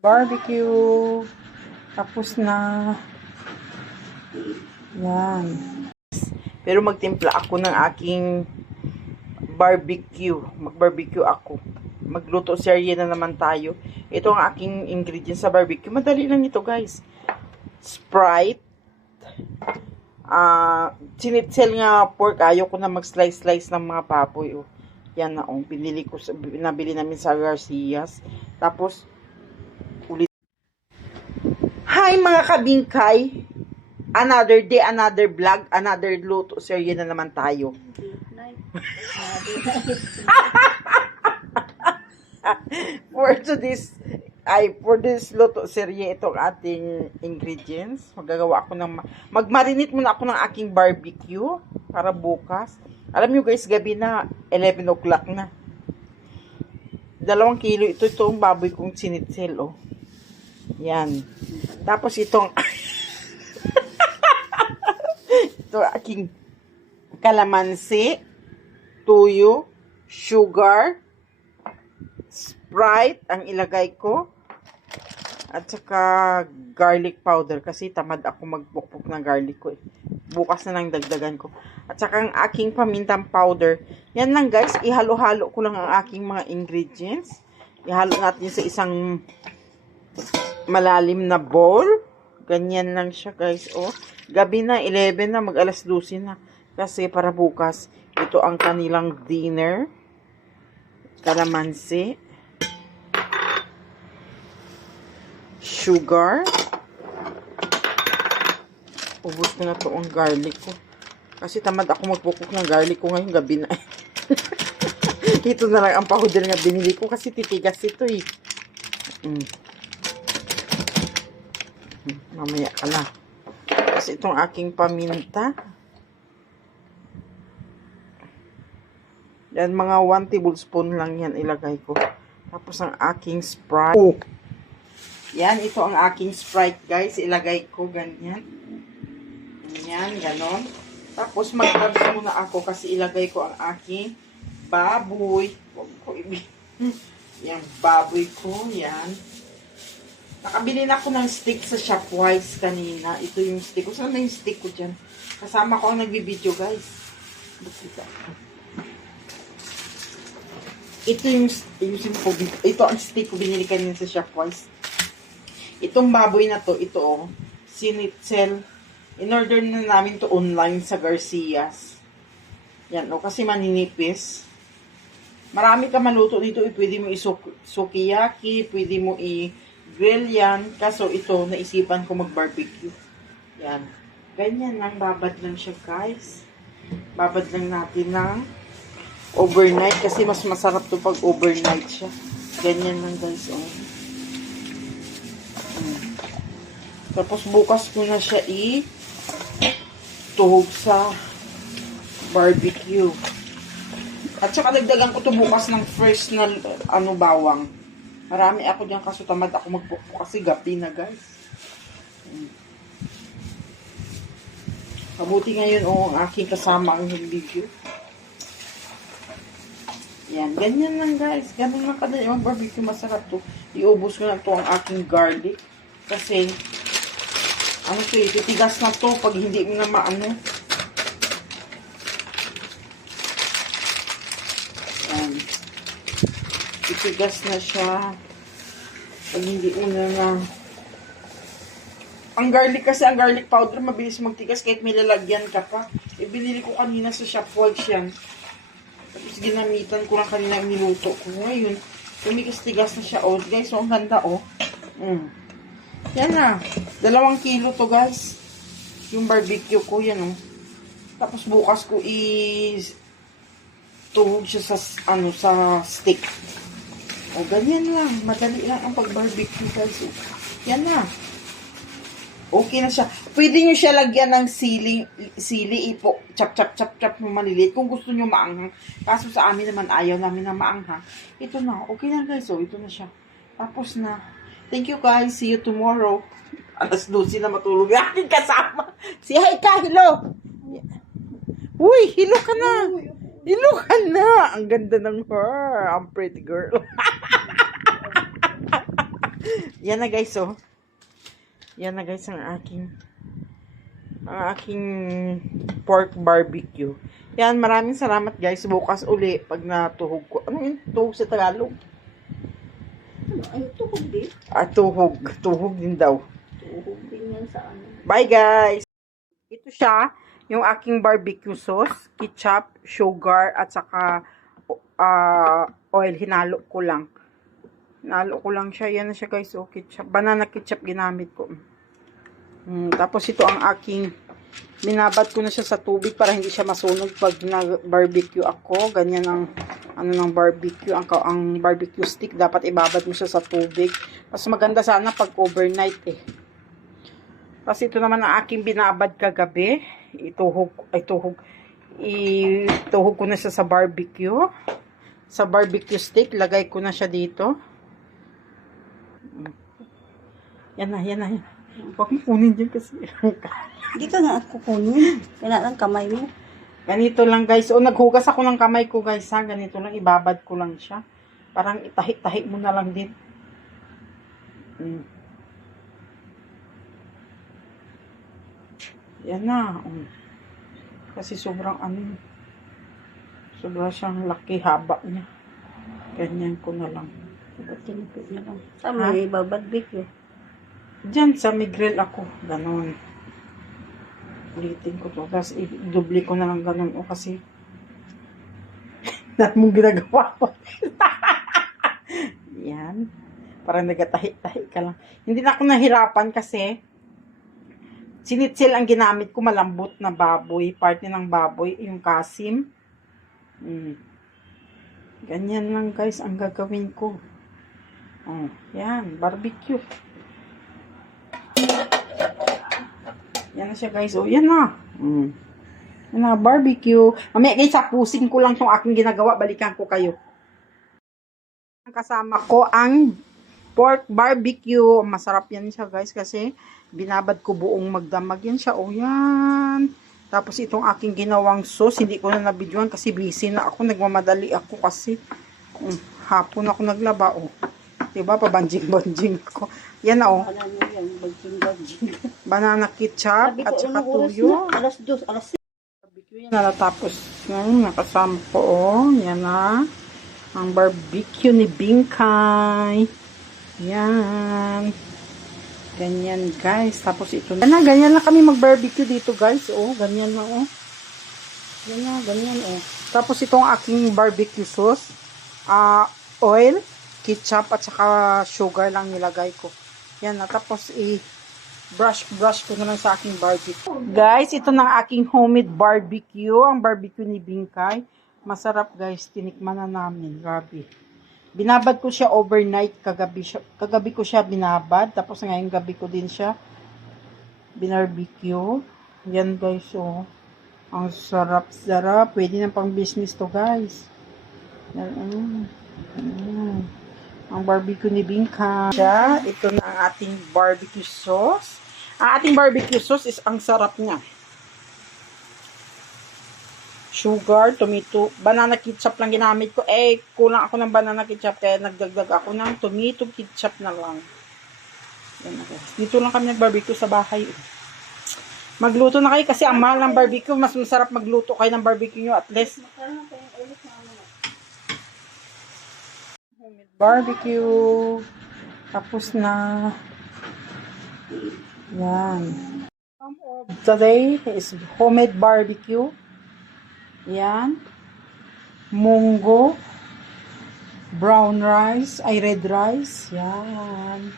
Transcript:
Barbecue. Tapos na. Yan. Pero magtimpla ako ng aking barbecue. Mag-barbecue ako. Magluto serye na naman tayo. Ito ang aking ingredients sa barbecue. Madali lang ito, guys. Sprite. Sinitsel nga pork. Ayaw ko na mag-slice-slice ng mga papoy. Oh. Yan na, oh. Nabili namin sa Garcias. Tapos, hi mga kabingkay! Another day, another vlog, another luto serye na naman tayo. For this luto serye, itong ating ingredients. Magmarinate muna ako ng aking barbecue para bukas. Alam nyo guys, gabi na, 11 o'clock na. 2 kilo itong baboy kong sinitsel, oh. Yan. Tapos itong ito aking kalamansi, tuyo, sugar, Sprite ang ilagay ko, at saka garlic powder kasi tamad ako magpukpok ng garlic ko eh. Bukas na lang dagdagan ko. At saka ang aking pamintang powder. Yan lang guys, ihalo-halo ko lang ang aking mga ingredients. Ihalo natin sa isang malalim na bowl. Ganyan lang siya guys. Oh, gabi na, 11 na, mag-alas 12 na. Kasi para bukas, ito ang kanilang dinner. Kalamansi. Sugar. Ubus ko na to ang garlic ko. Kasi tamad ako magpukok ng garlic ko ngayong gabi na. Ito na lang ang powder nga binili ko kasi titigas ito eh. Mamaya ka na. Kasi itong aking paminta. Yan, mga 1 tablespoon lang yan ilagay ko. Tapos ang aking Sprite. Oh. Yan, ito ang aking Sprite guys. Ilagay ko ganyan. Ganyan, ganon. Tapos mag-grabs muna ako kasi ilagay ko ang aking baboy. Yan, baboy ko. Yan. Nakabili na ako ng stick sa Shopwise kanina. Ito yung stick ko. Saan na yung stick ko dyan? Kasama ko ang nagbibideo, guys. Ito ang stick ko binili kanina sa Shopwise. Itong baboy na to, ito oh, sinitsel. In-order na namin to online sa Garcias. Yan oh, kasi maninipis. Marami ka maluto dito. Pwede mo isukiyaki, pwede mo grill yan. Kaso ito, naisipan ko mag-barbecue. Yan. Ganyan lang, babad lang siya guys. Babad lang natin ng overnight. Kasi mas masarap to pag overnight siya. Ganyan lang guys. Oh. Tapos bukas ko na siya tuhog sa barbecue. At saka dagdagan ko to bukas ng fresh na bawang. Marami ako diyan kaso tamad ako magpukpok kasi gabi na guys. Mabuti ngayon ang aking kasama ang video. Yan, ganyan lang guys. Ganun lang kadali mag-barbecue, masarap to. Iubos ko na to ang aking garlic. Kasi titigas na to pag hindi mo na maano. Yan. Titigas na siya pag hindi mo na ang garlic kasi, ang garlic powder mabilis magtigas kahit may lalagyan ka pa. Binili ko kanina sa Shopwise yan. Tapos ginamitan ko lang kanina yung niluto ko. Ngayon, tumigas-tigas na siya. Oh, guys, ang ganda oh. Yan na. 2 kilo to guys. Yung barbecue ko, yan oh. Tapos bukas ko tuhog siya sa sa stick. O ganyan lang. Madali lang ang pag-barbecue guys. Yan na. Okay na siya. Pwede nyo siya lagyan ng sili ipo. Chop mo maliliit. Kung gusto nyo maanghang. Kaso sa amin naman ayaw namin na maanghang. Ito na. Okay na guys. So, ito na siya. Tapos na. Thank you guys. See you tomorrow. Alas 12 na matulog. Aking kasama. Si Haika. Hello. Uy, hello ka na. Hello ka na. Ang ganda ng her. I'm pretty girl. Yan na guys, oh. Yan na guys ang aking pork barbecue. Yan, maraming salamat guys. Bukas uli pag natuhog ko. Ano yun? Tuhog sa Tagalog? Ay, tuhog din. Tuhog. Tuhog din daw. Tuhog din yan sa ano. Bye guys! Ito siya, yung aking barbecue sauce, ketchup, sugar, at saka oil. Hinalo ko lang. Hinalo ko lang siya. Yan na siya guys. Oh, ketchup. Banana ketchup ginamit ko. Tapos ito ang aking binabad ko na siya sa tubig para hindi siya masunog pag nag-barbecue ako. Ganyan ang ano ng barbecue. Ang barbecue stick, dapat ibabad mo siya sa tubig. Mas maganda sana pag overnight eh. Tapos ito naman ang aking binabad kagabi. Ituhog ko na siya sa barbecue. Sa barbecue stick, lagay ko na siya dito. Yan na. Huwag mo kunin dyan kasi. Hindi ka nga ako kunin. Kailangan kamay mo. Ganito lang guys. O naghugas ako ng kamay ko guys ha. Ganito lang. Ibabad ko lang siya. Parang itahi-tahi mo na lang din. Yan na. Kasi sobrang sobrang siyang laki haba niya. Ganyan ko na lang. Tinipid na lang. Tama, ibabarbecue. Diyan sa may grill ako. Ganon. Ulitin ko to. Tapos i-double ko na lang ganon. O kasi lahat mong ginagawa ko. Yan. Parang nagatahi-tahi ka lang. Hindi na ako nahirapan kasi sinitsil ang ginamit ko. Malambot na baboy. Parte ng baboy. Yung kasim. Ganyan lang guys ang gagawin ko. Yan. Barbecue. Yan na siya guys. Yan na. Yan na, barbecue. Mamaya guys, tapusin ko lang itong aking ginagawa. Balikan ko kayo. Kasama ko ang pork barbecue. Masarap yan siya guys kasi binabad ko buong magdamag yan siya. Yan. Tapos itong aking ginawang sauce. Hindi ko na nabidyoan kasi busy na ako. Nagmamadali ako kasi hapon ako naglaba. Diba? Pabanjing-banjing ako. Yan na banana ketchup at saka tuyo. Alas 2, alas 6. Barbecue yan na natapos. Nakasama ko. Yan na. Ang barbecue ni Bingkay. Yan. Ganyan guys. Tapos ito na. Ganyan lang kami mag-barbecue dito guys. Ganyan lang ganyan. Tapos itong aking barbecue sauce. Oil, ketchup at saka sugar lang nilagay ko. Yan na. Tapos brush ko na lang sa aking barbecue. Guys, ito na aking homemade barbecue. Ang barbecue ni Bingkay. Masarap guys. Tinikman na namin. Grabe. Binabad ko siya overnight. Kagabi ko siya binabad. Tapos ngayong gabi ko din siya binarbecue. Yan guys. Ang sarap-sarap. Pwede na pang business to guys. Yan. Ang barbecue ni Bingkay. Ito na ang ating barbecue sauce. Ang ating barbecue sauce is ang sarap niya. Sugar, tomato, banana ketchup lang ginamit ko. Kulang ako ng banana ketchup kaya nagdagdag ako ng tomato ketchup na lang. Yan na guys. Dito lang kami nag-barbecue sa bahay. Magluto na kayo kasi ang mahal ng barbecue. Mas masarap magluto kayo ng barbecue nyo at least. Barbecue. Tapos na. Yan. Today is homemade barbecue. Yan. Munggo. Brown rice. Red rice. Yan.